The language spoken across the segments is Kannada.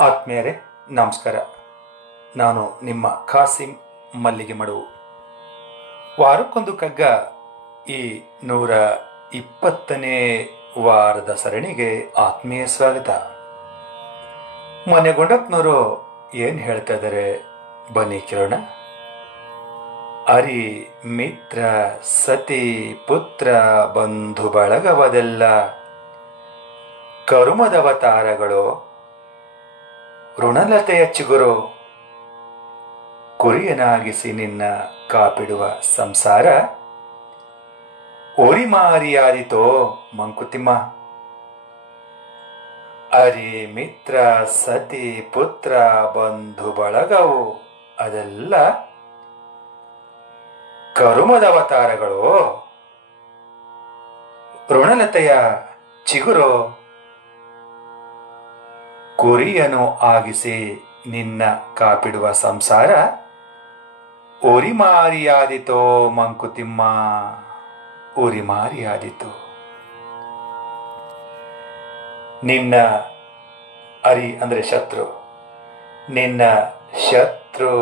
ಆತ್ಮೀಯರೇ, ನಮಸ್ಕಾರ. ನಾನು ನಿಮ್ಮ ಖಾಸಿಂ ಮಲ್ಲಿಗೆ ಮಡುವು ವಾರಕ್ಕೊಂದು ಕಗ್ಗ ಈ ನೂರ ಇಪ್ಪತ್ತನೇ ವಾರದ ಸರಣಿಗೆ ಆತ್ಮೀಯ ಸ್ವಾಗತ. ಮೊನ್ನೆ ಗುಂಡಪ್ಪನವರು ಏನು ಹೇಳ್ತಾ ಇದ್ದಾರೆ ಬನ್ನಿ ಕಿರಣ ಅರಿ ಮಿತ್ರ, ಸತಿ ಪುತ್ರ, ಬಂಧು ಬಳಗವದೆಲ್ಲ ಕರುಮದವತಾರಗಳು ಋಣಲತೆಯ ಚಿಗುರು, ಕುರಿಯನಾಗಿಸಿ ನಿನ್ನ ಕಾಪಿಡುವ ಸಂಸಾರ. ಓರಿಮಾರಿಯಾದಿತೋ ಮಂಕುತಿಮ್ಮ ಅರಿ ಮಿತ್ರ ಸತಿ ಪುತ್ರ ಬಂಧು ಬಳಗವು ಅದೆಲ್ಲ. ಕರುಮದವತಾರಗಳು ಋಣಲತೆಯ ಚಿಗುರು. ಕುರಿಯನು ಆಗಿಸಿ ನಿನ್ನ ಕಾಪಿಡುವ ಸಂಸಾರ? ಉರಿಮಾರಿಯಾದಿತೋ ಮಂಕುತಿಮ್ಮ ಉರಿಮಾರಿಯಾದಿತು ನಿನ್ನ ಅರಿ ಅಂದರೆ ಶತ್ರು, ನಿನ್ನ ಶತ್ರು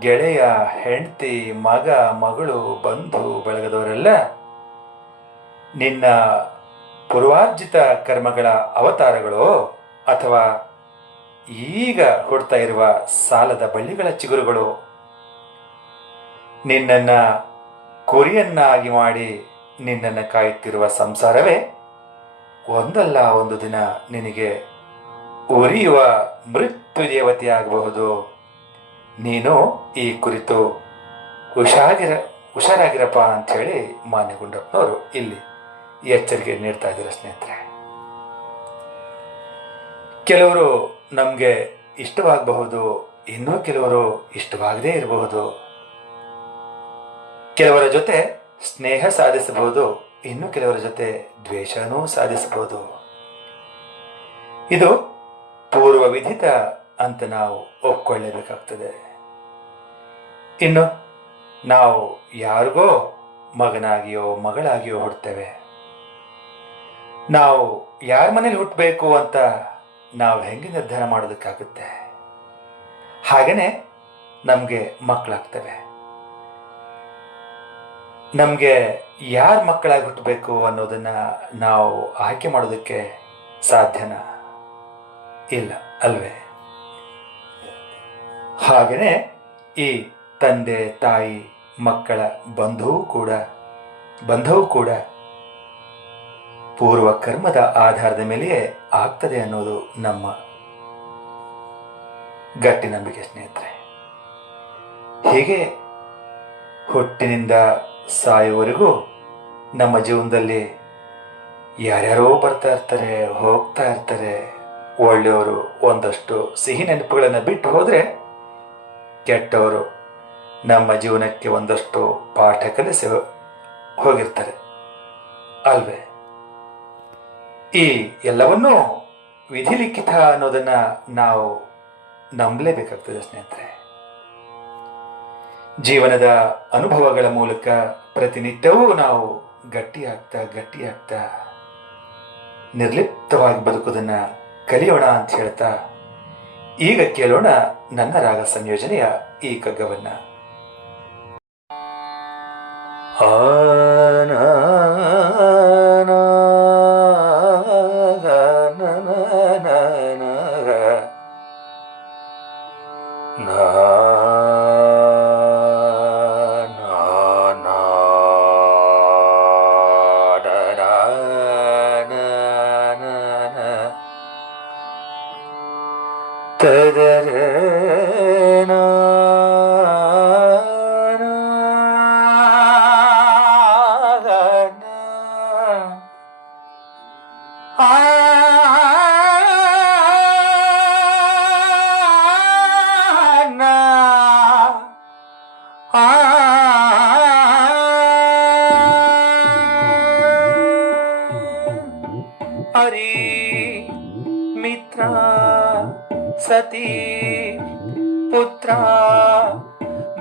ಗೆಳೆಯ, ಹೆಂಡತಿ, ಮಗ, ಮಗಳು, ಬಂಧು ಬಳಗದವರೆಲ್ಲ ನಿನ್ನ ಪೂರ್ವಾರ್ಜಿತ ಕರ್ಮಗಳ ಅವತಾರಗಳು? ಅಥವಾ ಈಗ ಕೊಡ್ತಾ ಇರುವ ಸಾಲದ ಬಳ್ಳಿಗಳ ಚಿಗುರುಗಳು. ನಿನ್ನನ್ನ ಕುರಿಯನ್ನಾಗಿ ಮಾಡಿ ನಿನ್ನನ್ನು ಕಾಯುತ್ತಿರುವ ಸಂಸಾರವೇ, ಒಂದಲ್ಲ ಒಂದು ದಿನ ನಿನಗೆ ಉರಿಯುವ ಮೃತ್ಯು ದೇವತೆಯಾಗಬಹುದು. ನೀನು ಈ ಕುರಿತು ಹುಷಾಗಿರ, ಹುಷಾರಾಗಿರಪ್ಪ ಅಂಥೇಳಿ ಮಾನ್ಯ ಗುಂಡಪ್ಪನವರು ಇಲ್ಲಿ ಎಚ್ಚರಿಕೆ ನೀಡ್ತಾ ಇದ್ದಾರೆ ಸ್ನೇಹಿತರೆ. ಕೆಲವರು ನಮಗೆ ಇಷ್ಟವಾಗಬಹುದು, ಇನ್ನೂ ಕೆಲವರು ಇಷ್ಟವಾಗದೇ ಇರಬಹುದು. ಕೆಲವರ ಜೊತೆ ಸ್ನೇಹ ಸಾಧಿಸಬಹುದು, ಇನ್ನು ಕೆಲವರ ಜೊತೆ ದ್ವೇಷನೂ ಸಾಧಿಸಬಹುದು. ಇದು ಪೂರ್ವ ವಿಧಿತ ಅಂತ ನಾವು ಒಪ್ಕೊಳ್ಳೇಬೇಕಾಗ್ತದೆ. ಇನ್ನು ನಾವು ಯಾರಿಗೋ ಮಗನಾಗಿಯೋ ಮಗಳಾಗಿಯೋ ಹುಡ್ತೇವೆ ನಾವು ಯಾರ ಮನೇಲಿ ಹುಟ್ಟಬೇಕು ಅಂತ ನಾವು ಹೆಂಗೆ ನಿರ್ಧಾರ ಮಾಡೋದಕ್ಕಾಗುತ್ತೆ? ಹಾಗೇನೆ ನಮಗೆ ಮಕ್ಕಳಾಗ್ತವೆ ನಮಗೆ ಯಾರು ಮಕ್ಕಳಾಗಿ ಹುಟ್ಟಬೇಕು ಅನ್ನೋದನ್ನ ನಾವು ಆಯ್ಕೆ ಮಾಡೋದಕ್ಕೆ ಸಾಧ್ಯನ? ಇಲ್ಲ, ಅಲ್ವೇ? ಹಾಗೆಯೇ ಈ ತಂದೆ, ತಾಯಿ, ಮಕ್ಕಳ ಬಂಧುವು ಕೂಡ, ಬಂಧವು ಕೂಡ ಪೂರ್ವ ಕರ್ಮದ ಆಧಾರದ ಮೇಲೆಯೇ ಆಗ್ತದೆ ಅನ್ನೋದು ನಮ್ಮ ಗಟ್ಟಿ ನಂಬಿಕೆ ಸ್ನೇಹಿತರೆ. ಹೀಗೆ ಹುಟ್ಟಿನಿಂದ ಸಾಯುವವರೆಗೂ ನಮ್ಮ ಜೀವನದಲ್ಲಿ ಯಾರ್ಯಾರೋ ಬರ್ತಾ ಇರ್ತಾರೆ, ಹೋಗ್ತಾ ಇರ್ತಾರೆ, ಒಳ್ಳೆಯವರು ಒಂದಷ್ಟು ಸಿಹಿ ನೆನಪುಗಳನ್ನು ಬಿಟ್ಟು ಹೋದರೆ ಕೆಟ್ಟವರು ನಮ್ಮ ಜೀವನಕ್ಕೆ ಒಂದಷ್ಟು ಪಾಠ ಕಲಿಸಿ ಹೋಗಿರ್ತಾರೆ. ಅಲ್ವೇ? ಈ ಎಲ್ಲವನ್ನೂ ವಿಧಿಲಿಖಿತ ಅನ್ನೋದನ್ನ ನಾವು ನಂಬಲೇಬೇಕಾಗ್ತದೆ ಸ್ನೇಹಿತರೆ. ಜೀವನದ ಅನುಭವಗಳ ಮೂಲಕ ಪ್ರತಿನಿತ್ಯವೂ ನಾವು ಗಟ್ಟಿಯಾಗ್ತಾ ಗಟ್ಟಿಯಾಗ್ತಾ, ನಿರ್ಲಿಪ್ತವಾಗಿ ಬದುಕೋದನ್ನ ಕಲಿಯೋಣ ಅಂತ ಹೇಳ್ತಾ, ಈಗ ಕೇಳೋಣ ನನ್ನ ರಾಗ ಸಂಯೋಜನೆಯ ಈ ಕಗ್ಗವನ್ನ ಹರಿ ಸತಿ ಪುತ್ರ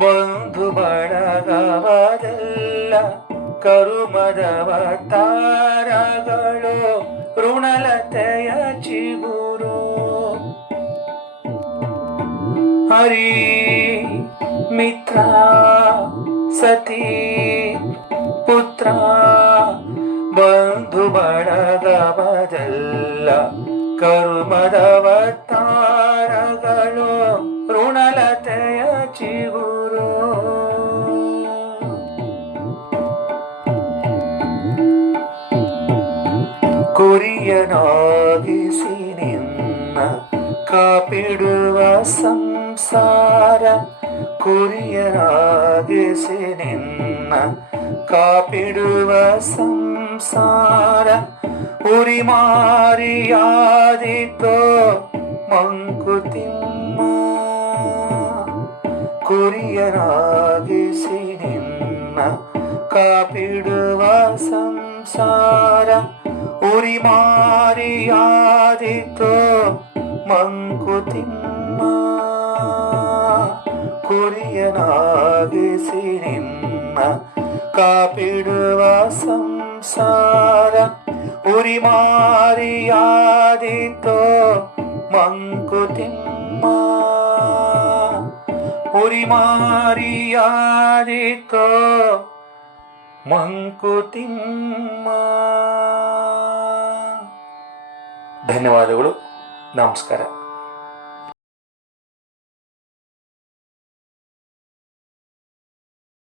ಬಂಧು ಬಳಗವದೆಲ್ಲ ಕರುಮದವತಾರಗಳು ಋಣಲತೆಯ ಚಿಗುರು. ಹರಿ ಮಿತ್ರ ಸತಿ ಪುತ್ರ ಬಂಧು ಬಳಗವದಲ್ಲ ಕರ್ಮದವತಾರಗಳು ಋಣಲತೆಯ ಚಿಗುರು ಕುರಿಯನಾಗಿಸಿ ನಿನ್ನ ಕಾಪಿಡುವ ಸಂಸಾರ ಕುರಿಯನಾಗಿಸಿ ನಿನ್ನ ಕಾಪಿಡುವ ಸಂಸಾರ ಉರಿ ಮಾರಿಯಾದಿತೋ ಮಂಕುತಿಮ್ಮ ಕುರಿಯನಾಗಿಸಿ ನಿನ್ನ ಕಾಪಿಡುವ ಸಂಸಾರ ಉರಿ ಮಾರಿಯಾದಿತೋ ಮಂಕುತಿಮ್ಮ ಕುರಿಯನಾಗಿಸಿ ನಿನ್ನ ಕಾಪಿಡುವ ಸಂಸಾರ ಉರಿ ಮಾರಿಯಾದಿತೋ ಮಂಕುತಿಮ್ಮ. ಉರಿ ಮಾರಿಯಾದಿತೋ ಮಂಕುತಿಮ್ಮ. ಧನ್ಯವಾದಗಳು. ನಮಸ್ಕಾರ.